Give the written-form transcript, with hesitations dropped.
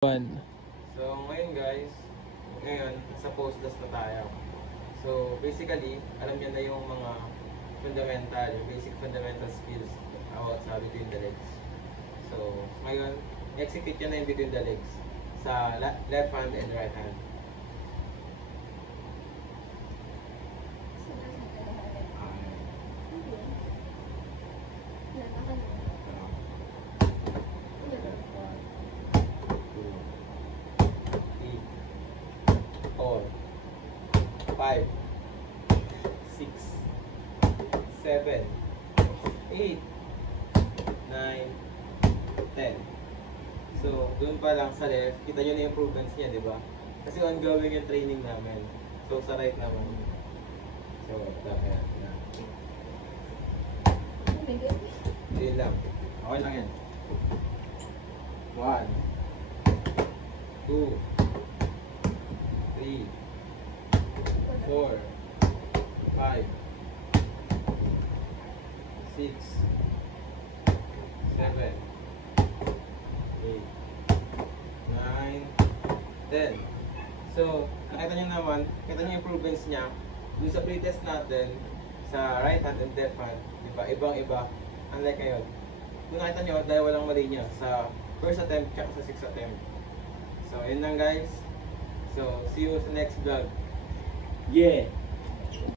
One. So ngayon guys, sa post-class na tayo. So basically, alam niyo na yung mga basic fundamental skills about sa between the legs. So ngayon, execute nyo na yung between the legs sa left hand and right hand. Four, 5, 6, 7, 8, 9, 10. So, doon pa lang sa left, kita nyo na yung improvements niya, di ba? Kasi ongoing yung training namin. So, sa right naman. So, kaya na. Yun lang. Okay lang yan. 1, 2, 3, 4, 5, 6, 7, 8, 9, 10. So, nakita nyo naman, kita nyo yung improvements niya. Doon sa pretest natin, sa right hand and left hand, diba? Ibang-iba. Unlike ngayon. Kung nakita nyo, dahil walang mali niya sa first attempt at sa 6th attempt. So, yun lang guys. So, see you sa next vlog. Yeah!